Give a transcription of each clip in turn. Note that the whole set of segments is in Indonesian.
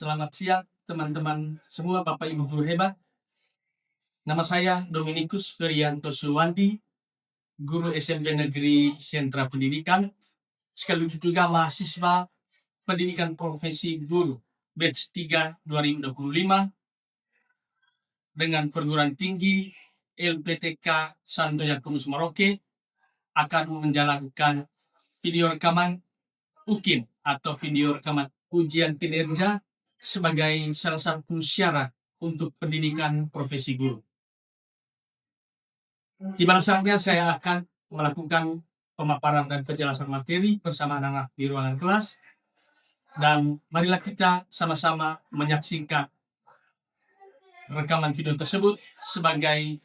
Selamat siang teman-teman semua, Bapak Ibu guru hebat. Nama saya Dominikus Ferianto Suwandi, guru SMP Negeri Sentra Pendidikan, sekaligus juga mahasiswa Pendidikan Profesi Guru Batch 3 2025 dengan perguruan tinggi LPTK Santo Yakobus Merauke akan menjalankan video rekaman UKIN atau video rekaman ujian kinerja sebagai salah satu syarat untuk pendidikan profesi guru. Di mana saatnya saya akan melakukan pemaparan dan penjelasan materi bersama anak-anak di ruangan kelas, dan marilah kita sama-sama menyaksikan rekaman video tersebut sebagai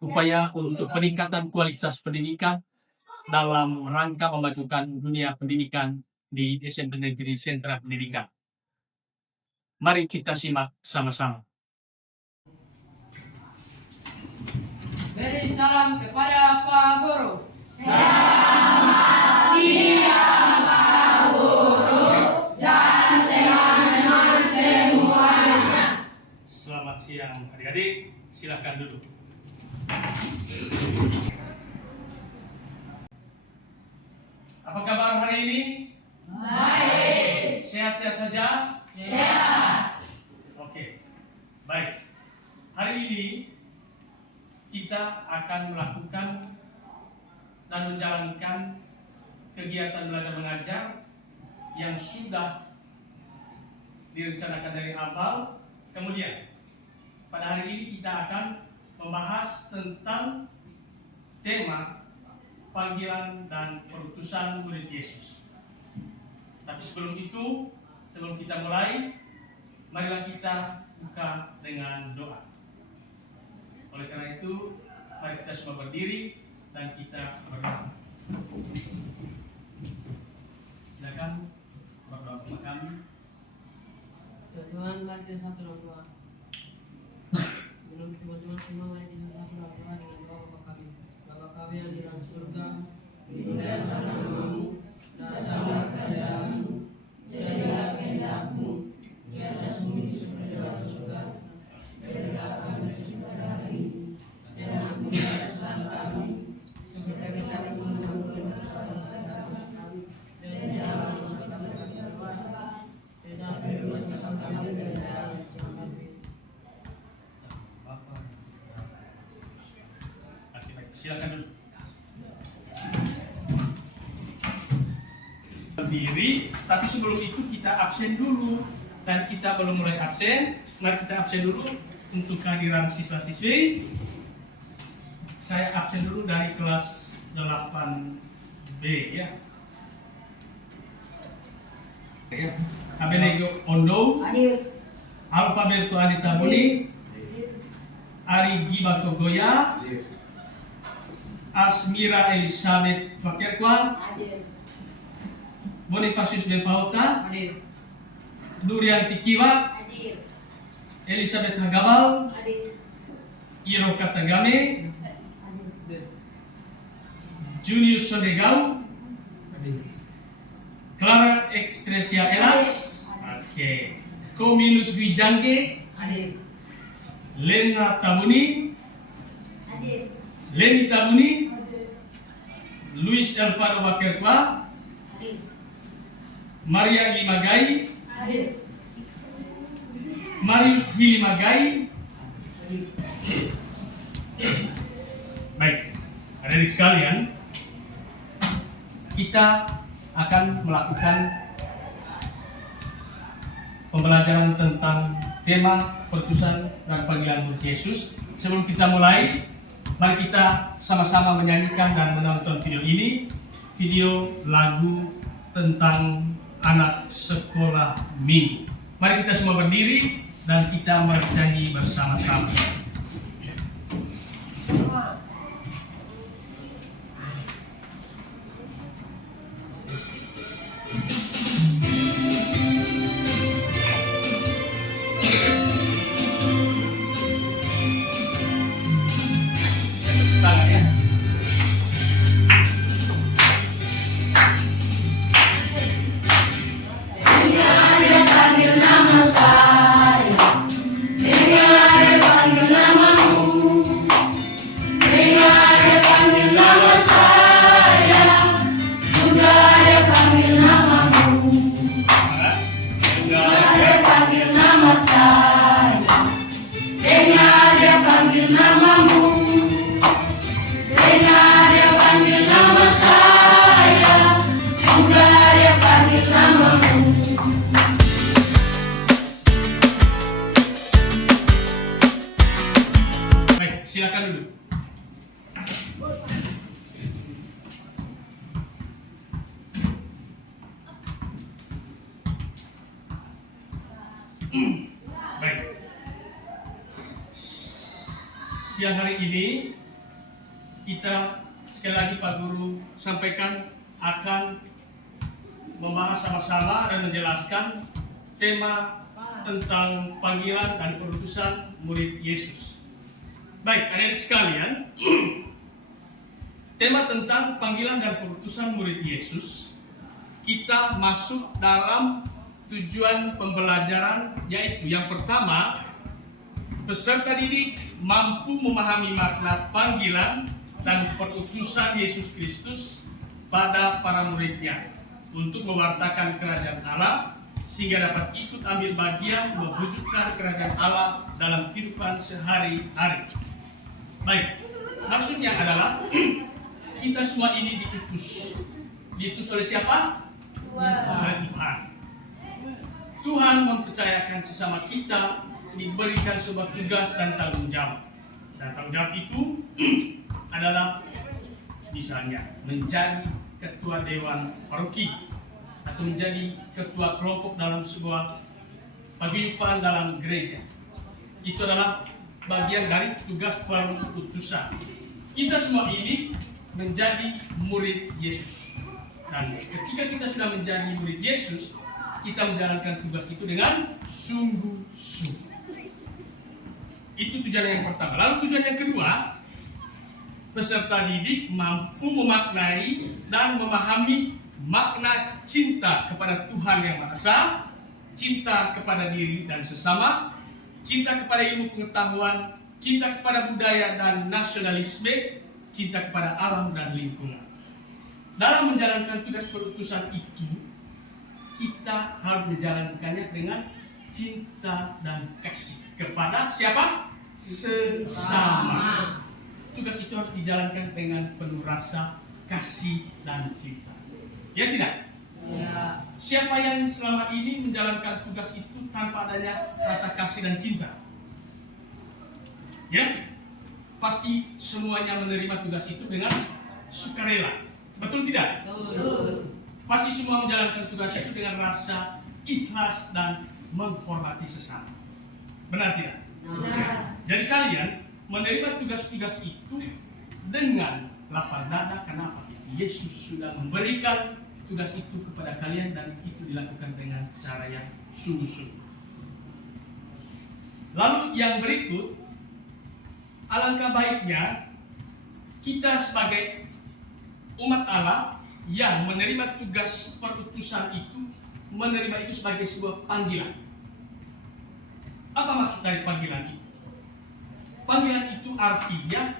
upaya untuk peningkatan kualitas pendidikan dalam rangka memajukan dunia pendidikan di SMP Negeri Sentra Pendidikan. Mari kita simak sama-sama. Beri salam kepada Pak Guru. Selamat siang Pak Guru dan teman-teman semuanya. Selamat siang adik-adik, silakan duduk. Apa kabar hari ini? Baik. Sehat-sehat saja? Sehat. Oke, baik. Hari ini kita akan melakukan dan menjalankan kegiatan belajar mengajar yang sudah direncanakan dari awal. Kemudian pada hari ini kita akan membahas tentang tema panggilan dan perutusan murid Yesus. Tapi sebelum itu, sebelum kita mulai, marilah kita buka dengan doa. Oleh karena itu, mari kita semua berdiri dan kita berdoa. Silakan berdoa kepada kami. Tuhan, mari kita satu doa. Dalam teman-teman semua, mari kita satu doa dengan doa Bapa kami. Bapa kami yang di dalam surga, dimuliakanlah namamu, datanglah kerajaanmu, jadilah kehendakmu di atas bumi seperti di dalam surga. Berilah kami rezeki pada hari ini, dan ampunilah kesalahan kami, seperti kami mengampuni kesalahan kami, dan jangan masuk kami ke dalam neraka, tetapi bebaskan kami dari jahat. Silakan dulu. Berdiri, tapi sebelum itu kita absen dulu, dan kita belum mulai absen. Mari kita absen dulu untuk kehadiran siswa-siswi. Saya absen dulu dari kelas 8B ya. Abenego Ondo, Hadir. Alfaberto Anita Muni, Ari Gibato Goya, Asmira Elizabeth Pakirkwa, Bonifacius De Pauta, Hadir. Durianti Kiwa, Hadir. Elizabeth Hagabal, Hadir. Iro Katagame, Junius Sodegau, Clara Extresia Elas, Oke, Komilus Wijangke, Hadir. Lena Tabuni, Hadir. Leni Tabuni, Luis Alvaro Bakirkwa, Hadir. Maria Limagai, Hadir. Marius Hilimagai. Baik, adik-adik sekalian, kita akan melakukan pembelajaran tentang tema perutusan dan panggilan murid Yesus. Sebelum kita mulai, mari kita sama-sama menyanyikan dan menonton video ini, video lagu tentang anak sekolah minggu. Mari kita semua berdiri dan kita bernyanyi bersama-sama. Tangan ya. Dia panggil panggil namamu, dengar dia panggil nama saya, juga dia panggil namamu. Baik, silakan dulu. Baik. Siang hari ini kita sekali lagi Pak Guru sampaikan akan membahas sama-sama dan menjelaskan tema tentang panggilan dan perutusan murid Yesus. Baik, adik-adik sekalian, tema tentang panggilan dan perutusan murid Yesus, kita masuk dalam tujuan pembelajaran, yaitu yang pertama, peserta didik mampu memahami makna panggilan dan perutusan Yesus Kristus pada para muridnya untuk mewartakan kerajaan Allah sehingga dapat ikut ambil bagian mewujudkan kerajaan Allah dalam kehidupan sehari-hari. Baik, maksudnya adalah kita semua ini diutus. Diutus oleh siapa? Oleh Tuhan. Tuhan mempercayakan sesama kita diberikan sebuah tugas dan tanggung jawab. Dan tanggung jawab itu adalah misalnya menjadi ketua dewan paroki atau menjadi ketua kelompok dalam sebuah paguyuban dalam gereja. Itu adalah bagian dari tugas perutusan. Kita semua ini menjadi murid Yesus. Dan ketika kita sudah menjadi murid Yesus, kita menjalankan tugas itu dengan sungguh-sungguh. Itu tujuan yang pertama. Lalu tujuan yang kedua, peserta didik mampu memaknai dan memahami makna cinta kepada Tuhan Yang Maha Esa, cinta kepada diri dan sesama, cinta kepada ilmu pengetahuan, cinta kepada budaya dan nasionalisme, cinta kepada alam dan lingkungan. Dalam menjalankan tugas perutusan itu, kita harus menjalankannya dengan cinta dan kasih kepada siapa? Sesama. Tugas itu harus dijalankan dengan penuh rasa kasih dan cinta. Ya tidak? Ya. Siapa yang selama ini menjalankan tugas itu tanpa adanya rasa kasih dan cinta? Ya? Pasti semuanya menerima tugas itu dengan sukarela. Betul tidak? Betul. Pasti semua menjalankan tugas itu dengan rasa ikhlas dan menghormati sesama. Benar tidak? Benar. Jadi kalian menerima tugas-tugas itu dengan lapang dada. Kenapa? Yesus sudah memberikan tugas itu kepada kalian dan itu dilakukan dengan cara yang sungguh-sungguh. Lalu yang berikut, alangkah baiknya kita sebagai umat Allah yang menerima tugas perutusan itu, menerima itu sebagai sebuah panggilan. Apa maksud dari panggilan itu? Panggilan itu artinya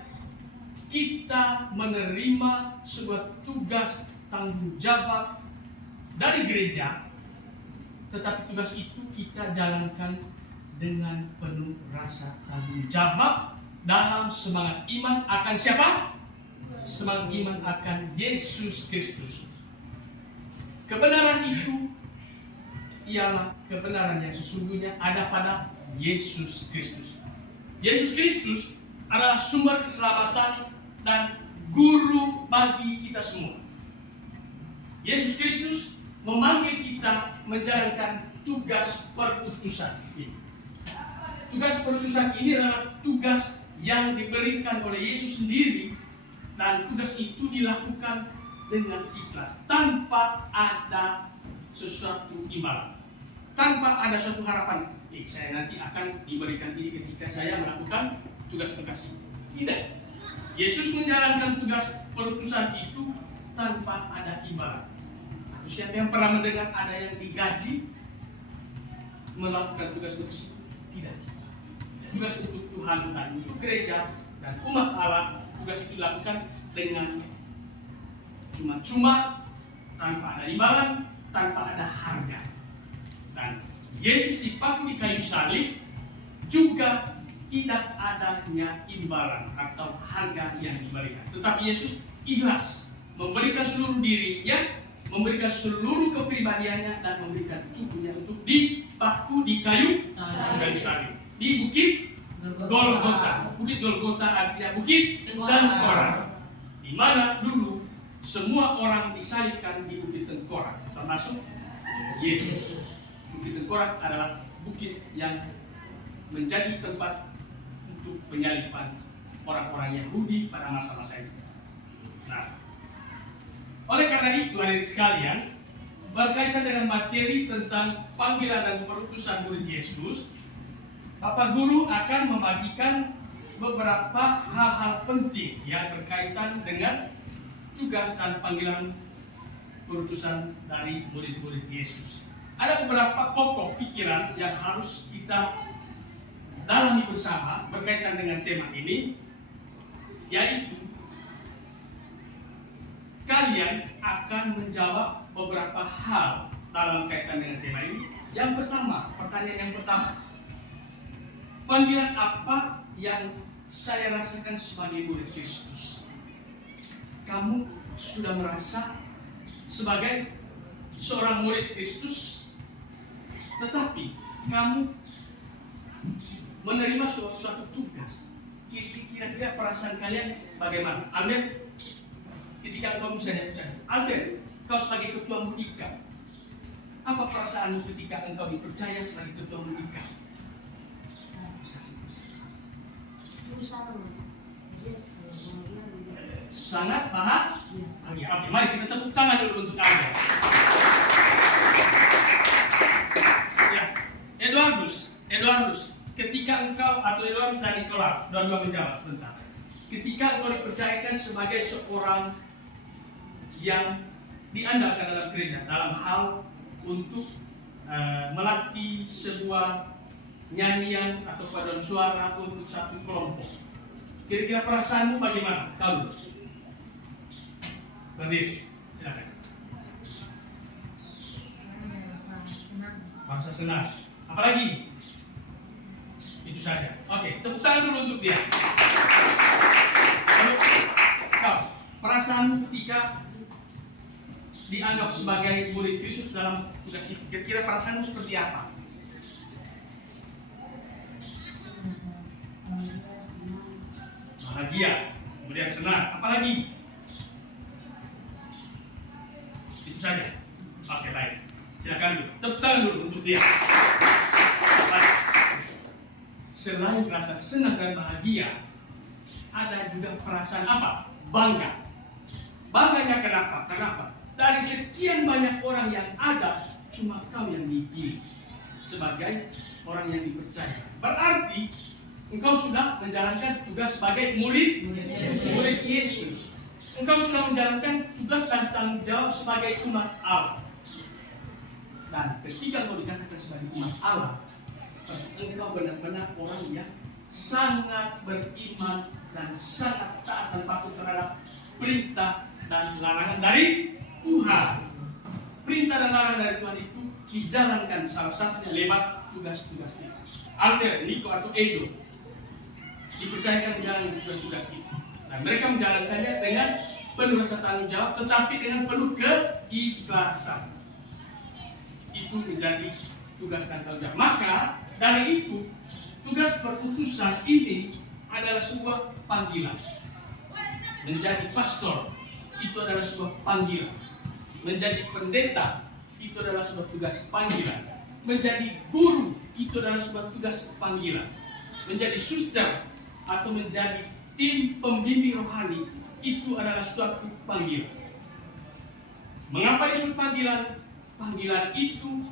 kita menerima sebuah tugas tanggung jawab dari gereja, tetapi tugas itu kita jalankan dengan penuh rasa tanggung jawab dalam semangat iman akan siapa? Semangat iman akan Yesus Kristus. Kebenaran itu ialah kebenaran yang sesungguhnya ada pada Yesus Kristus. Yesus Kristus adalah sumber keselamatan dan guru bagi kita semua. Yesus Kristus memanggil kita menjalankan tugas perutusan. Tugas perutusan ini adalah tugas yang diberikan oleh Yesus sendiri, dan tugas itu dilakukan dengan ikhlas, tanpa ada sesuatu imbalan, tanpa ada suatu harapan. Saya nanti akan diberikan ini ketika saya melakukan tugas-tugas itu. Tidak. Yesus menjalankan tugas perutusan itu tanpa ada imbalan. Atau siapa yang pernah mendengar ada yang digaji melakukan tugas-tugas itu? Tidak. Tugas untuk Tuhan dan untuk gereja dan umat Allah, tugas itu dilakukan dengan cuma-cuma, tanpa ada imbalan, tanpa ada harga. Dan Yesus dipaku di kayu salib juga tidak adanya imbalan atau harga yang diberikan. Tetapi Yesus ikhlas memberikan seluruh dirinya, memberikan seluruh kepribadiannya, dan memberikan tubuhnya untuk dipaku di kayu salib di bukit Golgota. Bukit Golgota artinya bukit tengkorak, di mana dulu semua orang disalibkan di bukit tengkorak, termasuk Yesus. Bukit tengkorak adalah bukit yang menjadi tempat untuk penyaliban orang-orang Yahudi pada masa-masa itu. Nah, oleh karena itu, hadirin sekalian, berkaitan dengan materi tentang panggilan dan perutusan murid Yesus, Bapak Guru akan membagikan beberapa hal-hal penting yang berkaitan dengan tugas dan panggilan perutusan dari murid-murid Yesus. Ada beberapa pokok pikiran yang harus kita dalami bersama berkaitan dengan tema ini, yaitu kalian akan menjawab beberapa hal dalam kaitan dengan tema ini. Yang pertama, pertanyaan yang pertama, panggilan apa yang saya rasakan sebagai murid Kristus? Kamu sudah merasa sebagai seorang murid Kristus, tetapi kamu menerima suatu tugas. Kira-kira perasaan kalian bagaimana? Albert, ketika engkau misalnya bercanda, Albert, kau sebagai ketua Mudika, apa perasaanmu ketika engkau dipercaya sebagai ketua Mudika? Sangat bahagia. Oke, mari kita tepuk tangan dulu untuk Albert. Ya, Eduardus, ketika engkau atau Eduardus dan Nicholas, dua-dua menjawab sebentar. Ketika engkau dipercayakan sebagai seorang yang diandalkan dalam gereja dalam hal untuk melatih sebuah nyanyian atau paduan suara untuk satu kelompok, kira-kira perasaanmu bagaimana? Kau berdiri, silakan. Merasa senang. Apalagi? Itu saja. Oke, tepuk tangan dulu untuk dia. Lalu, kau, perasaanmu ketika dianggap sebagai murid Kristus dalam tugas itu, kira-kira perasaanmu seperti apa? Bahagia, kemudian senang. Apalagi? Itu saja. Oke, baik. Silakan dulu. Tepuk tangan dulu untuk dia. Baik. Selain rasa senang dan bahagia, ada juga perasaan apa? Bangga. Bangganya kenapa? Kenapa? Dari sekian banyak orang yang ada, cuma kau yang dipilih sebagai orang yang dipercaya. Berarti engkau sudah menjalankan tugas sebagai murid Yesus. Engkau sudah menjalankan tugas dan tanggung jawab sebagai umat Allah. Dan ketika engkau dikatakan sebagai umat Allah, engkau benar-benar orang yang sangat beriman dan sangat taat dan patuh terhadap perintah dan larangan dari Tuhan. Perintah dan larangan dari Tuhan itu dijalankan salah satunya lewat tugas-tugas itu. Albert, Nico atau Edo dipercayakan menjalankan tugas-tugas itu. Dan mereka menjalankannya dengan penuh rasa tanggung jawab, tetapi dengan penuh keikhlasan. Itu menjadi tugas dan tanggung jawab. Maka dari itu, tugas perutusan ini adalah sebuah panggilan. Menjadi pastor itu adalah sebuah panggilan. Menjadi pendeta itu adalah sebuah tugas panggilan. Menjadi guru itu adalah sebuah tugas panggilan. Menjadi suster atau menjadi tim pembimbing rohani itu adalah suatu panggilan. Mengapa disebut panggilan? Panggilan itu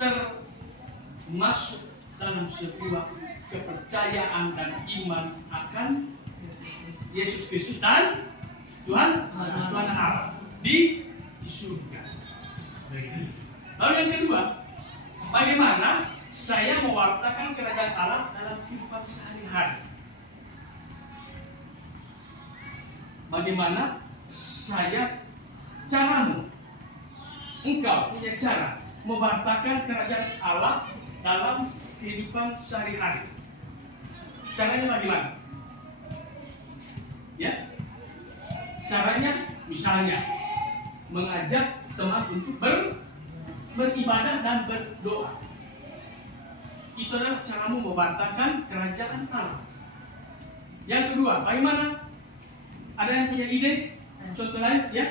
termasuk dalam sebuah kepercayaan dan iman akan Yesus Kristus dan Tuhan Allah di surga. Lalu yang kedua, bagaimana saya mewartakan kerajaan Allah dalam kehidupan sehari-hari? Bagaimana caramu? Engkau punya cara mewartakan kerajaan Allah dalam kehidupan sehari-hari. Caranya bagaimana? Ya, caranya misalnya mengajak teman untuk beribadah dan berdoa. Itu adalah caramu mewartakan kerajaan Allah. Yang kedua, bagaimana? Ada yang punya ide? Contoh lain, ya?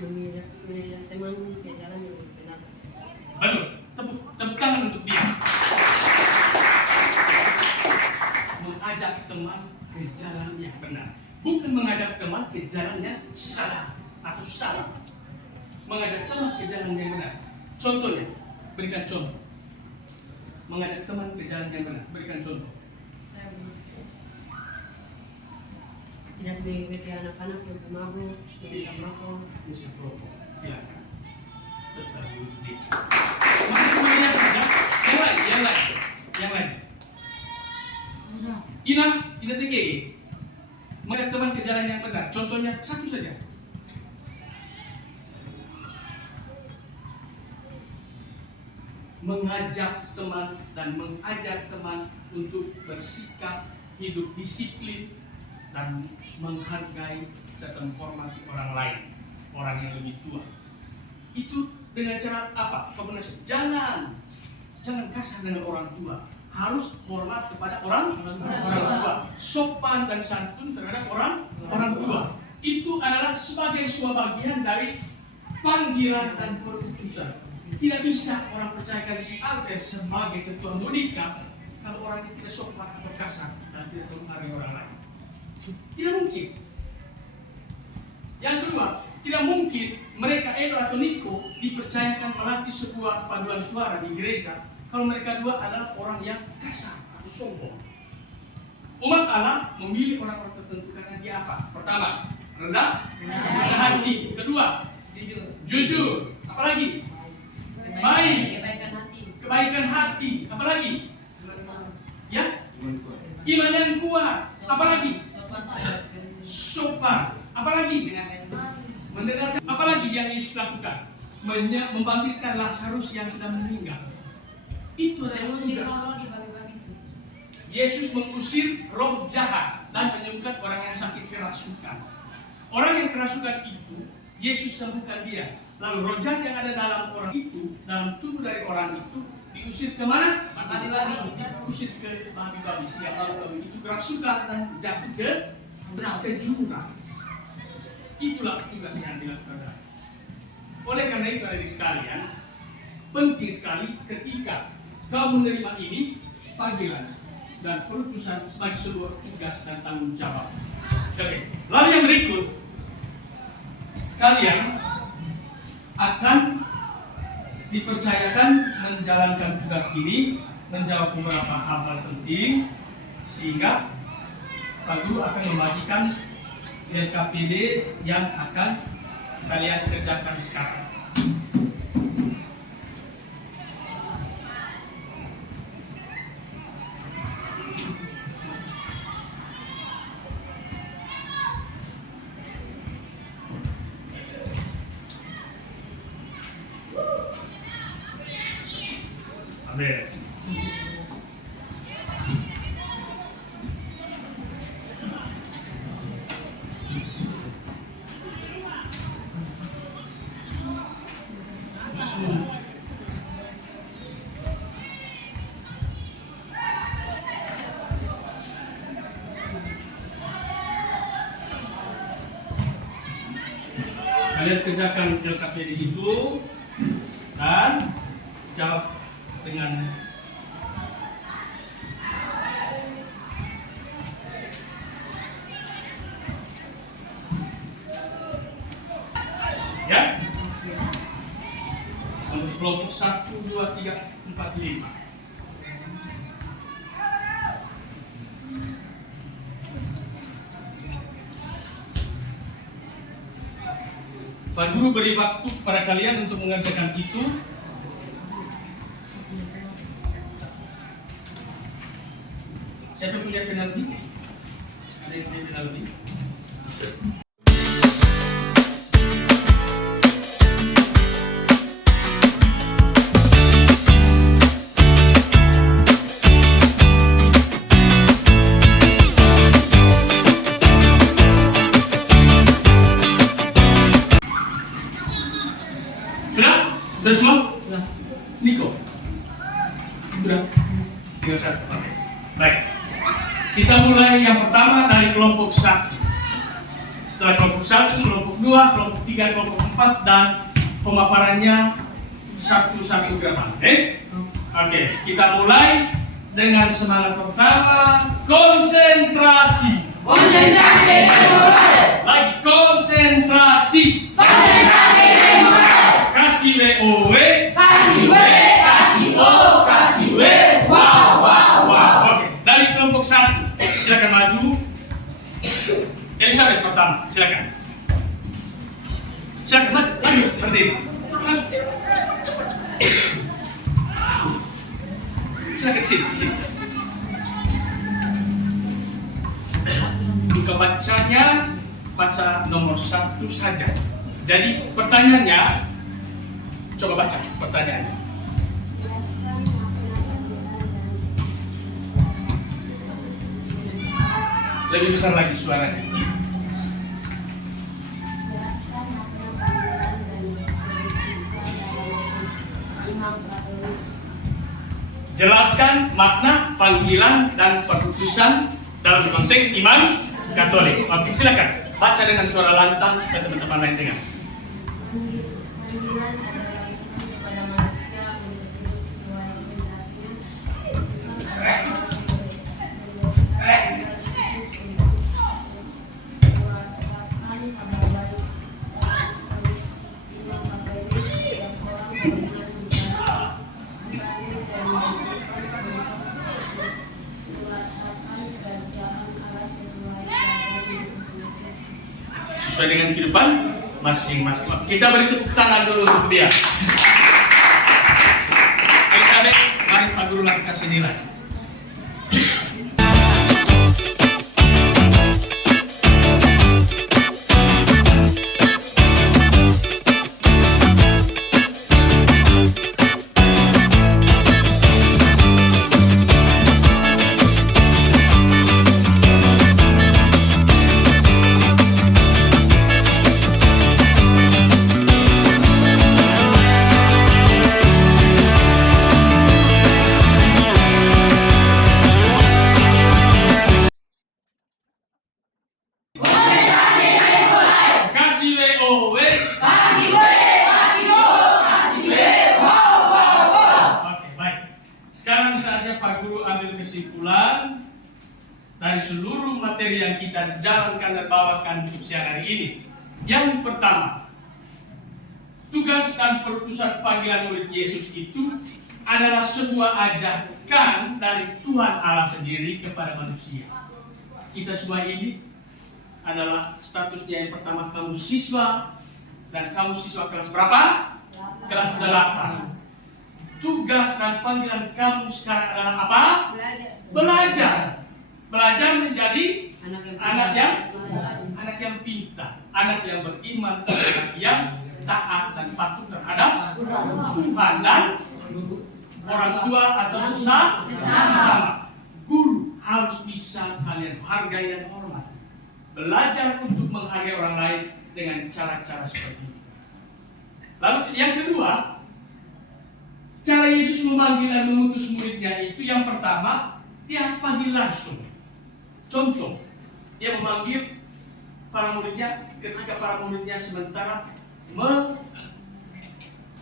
Mengajak teman ke jalan yang benar. Baru, tepuk tangan untuk dia. Mengajak teman ke jalan yang benar. Bukan mengajak teman ke jalan yang salah atau salah. Mengajak teman ke jalan yang benar. Contohnya, berikan contoh. Mengajak teman ke jalan yang benar. Berikan contoh. Tidak mengikuti anak-anak yang pemabuk, yang merokok. Bisa rokok. Silakan. Tetap bukti. Masih semuanya saja. Yang lain. Ina tinggi. Mengajak teman ke jalan yang benar. Contohnya satu saja. Mengajak teman dan mengajar teman untuk bersikap hidup disiplin dan menghargai serta menghormati orang lain, orang yang lebih tua. Itu dengan cara apa? Komunikasi. Jangan kasar dengan orang tua. Harus hormat kepada orang tua. Sopan dan santun terhadap orang tua. Itu adalah sebagai sebuah bagian dari panggilan dan perutusan. Tidak bisa orang percayakan si Albert sebagai ketua Monika kalau orangnya tidak sopan atau kasar dan tidak menghargai orang lain. Tidak mungkin. Yang kedua, tidak mungkin mereka Edo atau Niko dipercayakan melatih sebuah paduan suara di gereja kalau mereka dua adalah orang yang kasar atau sombong. Umat Allah memilih orang-orang tertentu karena dia apa? Pertama, rendah hati. Kedua, jujur. Apalagi? Baik. Kebaikan hati. Apalagi? Ya? Iman yang kuat. Apalagi? Sopan. Apalagi? Mendengarkan. Apalagi yang Yesus lakukan? Membangkitkan Lazarus yang sudah meninggal. Itu adalah tugas. Yesus mengusir roh jahat dan menyembuhkan orang yang sakit kerasukan. Orang yang kerasukan itu, Yesus sembuhkan dia. Lalu roh jahat yang ada dalam orang itu, dalam tubuh dari orang itu, diusir kemana? Diusir ke babi-babi. Siapa babi itu kerasukan dan jatuh ke jurang. Itulah tugas yang dilakukan. Oleh karena itu adik sekalian, penting sekali ketika kau menerima ini panggilan dan perutusan sebagai sebuah tugas dan tanggung jawab. Oke. Lalu yang berikut, kalian akan dipercayakan menjalankan tugas ini, menjawab beberapa hal penting, sehingga Pak Guru akan membagikan LKPD yang akan kalian kerjakan sekarang. Amin. Kalian kerjakan LKPD itu dan jawab dengan ya. Untuk kelompok 1, 2, 3, 4, 5. Pak Guru beri waktu kepada kalian untuk mengerjakan itu. Siapa punya penalti? Ada yang punya penalti? Tinggal satu. Oke. Baik. Kita mulai yang pertama dari kelompok 1. Setelah kelompok 1, kelompok 2, kelompok 3, kelompok 4, dan pemaparannya satu-satu gerakan. Oke, kita mulai dengan semangat pertama, konsentrasi. Konsentrasi dimulai. Lagi konsentrasi. Konsentrasi dimulai. Kasih WOW. Kasih W, kasih O, kasih W. Wow, wow, wow. Oke, dari kelompok 1, silakan maju. Elizabeth pertama, silakan. Silakan, maju, berdiri. Silakan sini. Buka bacanya, baca nomor 1 saja. Jadi pertanyaannya, coba baca pertanyaannya. Lebih besar lagi suaranya. Jelaskan makna panggilan dan perputusan dalam konteks iman Katolik. Oke, silakan baca dengan suara lantang supaya teman-teman lain dengar. Panggilan adalah Tuhan kepada manusia untuk hidup sesuai kehendaknya. Putusan adalah tugas khusus untuk mewakilkan kabar baik harus iman katolik setiap orang beriman bicara membantu dan menentukan mewakilkan kerajaan Allah sesuai keadaan masing-masing. Sesuai dengan kehidupan masing-masing. Kita beri tepuk tangan dulu untuk dia. Elizabeth, mari Pak Guru langsung kasih nilai. Kasih WOW. Kasih W, kasih O, kasih W. Wow, wow, wow. Oke, baik. Sekarang saatnya Pak Guru ambil kesimpulan dari seluruh materi yang kita jalankan dan bawakan untuk siang hari ini. Yang pertama, tugas dan perutusan panggilan murid Yesus itu adalah sebuah ajakan dari Tuhan Allah sendiri kepada manusia. Kita semua ini adalah statusnya yang pertama, kamu siswa, dan kamu siswa kelas berapa? Kelas 8. Tugas dan panggilan kamu sekarang adalah apa? Belajar. Belajar menjadi anak yang pintar, anak yang beriman, anak yang taat dan patuh terhadap Tuhan dan orang tua atau sesama. Guru harus bisa kalian hargai dan hormat. Belajar untuk menghargai orang lain dengan cara-cara seperti ini. Lalu yang kedua, cara Yesus memanggil dan mengutus muridnya itu yang pertama, dia panggil langsung. Contoh, dia memanggil para muridnya ketika para muridnya sementara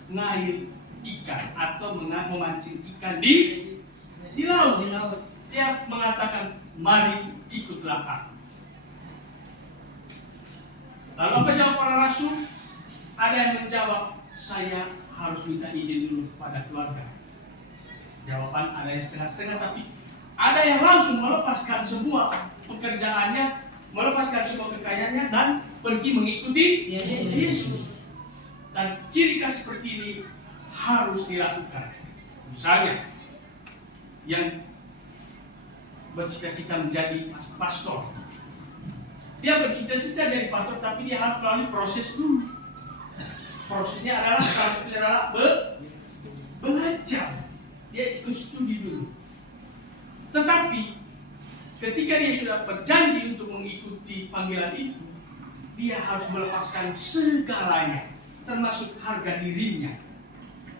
mengair ikan atau memancing ikan di laut. Dia mengatakan, mari ikutlah aku. Lalu apa jawab para rasul? Ada yang menjawab, saya harus minta izin dulu kepada keluarga. Jawaban ada yang setengah-setengah, tapi ada yang langsung melepaskan semua pekerjaannya, melepaskan semua kekayaannya dan pergi mengikuti Yesus. Dan ciri khas seperti ini harus dilakukan. Misalnya, yang bercita-cita menjadi pastor, dia bercita-cita jadi pastor, tapi dia harus melalui proses dulu. Prosesnya adalah salah satunya adalah belajar. Dia ikut studi dulu. Tetapi ketika dia sudah berjanji untuk mengikuti panggilan itu, dia harus melepaskan segalanya, termasuk harga dirinya,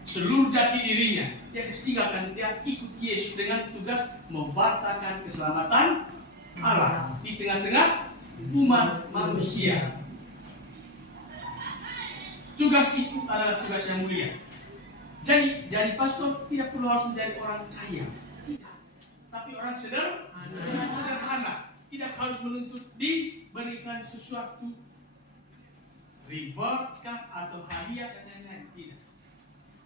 seluruh jati dirinya. Dia dia tinggalkan, dia ikut Yesus dengan tugas membartakan keselamatan Allah di tengah-tengah umat manusia. Tugas itu adalah tugas yang mulia. Jadi pastor tidak perlu harus menjadi orang kaya, tidak. Tapi orang sederhana, tidak harus menuntut diberikan sesuatu reward kah atau hadiah dan lain-lain, tidak.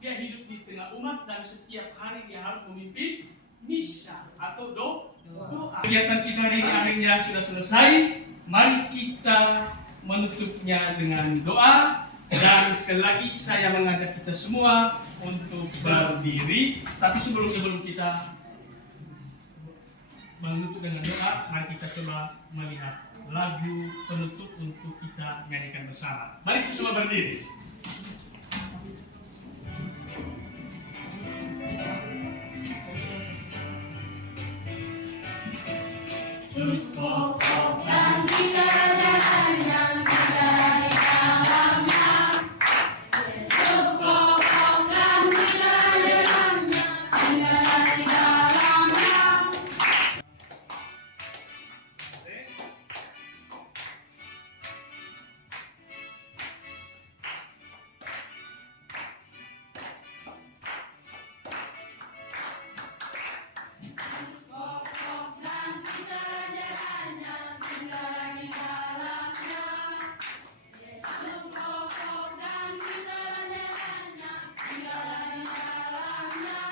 Dia hidup di tengah umat dan setiap hari dia harus memimpin misa atau doa. Kegiatan kita hari ini akhirnya sudah selesai. Mari kita menutupnya dengan doa. Dan sekali lagi saya mengajak kita semua untuk berdiri. Tapi sebelum kita menutup dengan doa, mari kita coba melihat lagu penutup untuk kita nyanyikan bersama. Mari kita semua berdiri. Yesus pokok dan kerajaan yang ada di dalamnya. Yesus pokok dan kerajaan yang ada di dalamnya. Pokok dan kerajaan yang ada di dalamnya. Yesus pokok dan kerajaan yang ada di dalamnya.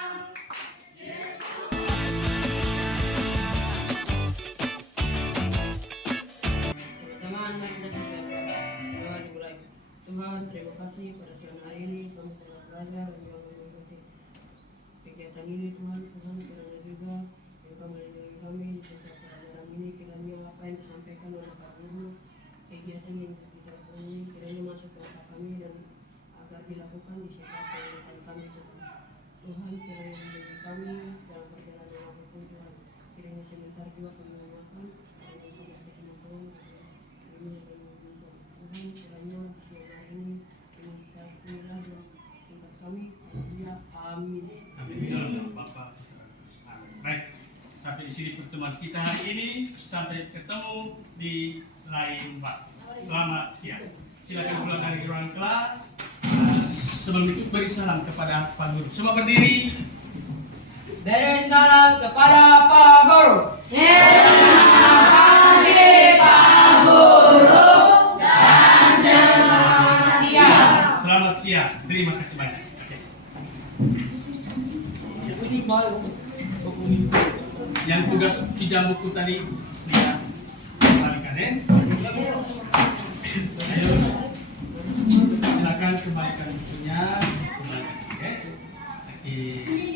Teman-teman, mari kita doa dimulai. Tuhan, terima kasih pada siang hari ini kami telah belajar dan juga mengikuti kegiatan ini. Tuhan kiranya juga Engkau melindungi kami di setiap pelajaran ini. Kiranya apa yang disampaikan oleh Pak Guru, kegiatan yang tidak ini kiranya masuk ke otak kami dan agar dilakukan di setiap kegiatan kami. Tuhan kiranya melindungi kami dalam perjalanan apapun. Tuhan kiranya sebentar juga kami makan dan juga kita Tuhan. Tuhan kiranya siang hari ini inilah doa singkat kami. Amin. Amin. Dalam nama Bapa. Baik, sampai di sini pertemuan kita hari ini. Sampai ketemu di lain waktu. Selamat siang. Silakan pulang dari ruang kelas. Sebelum itu beri salam kepada Pak Guru. Semua berdiri. Beri salam kepada Pak Guru. Terima kasih Pak Guru dan selamat siang. Selamat siang. Terima kasih banyak. Yang tugas pinjam buku tadi dia kembalikan ya. Ayo, silakan kembalikan bukunya. Kembalikan, oke.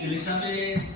Elizabeth.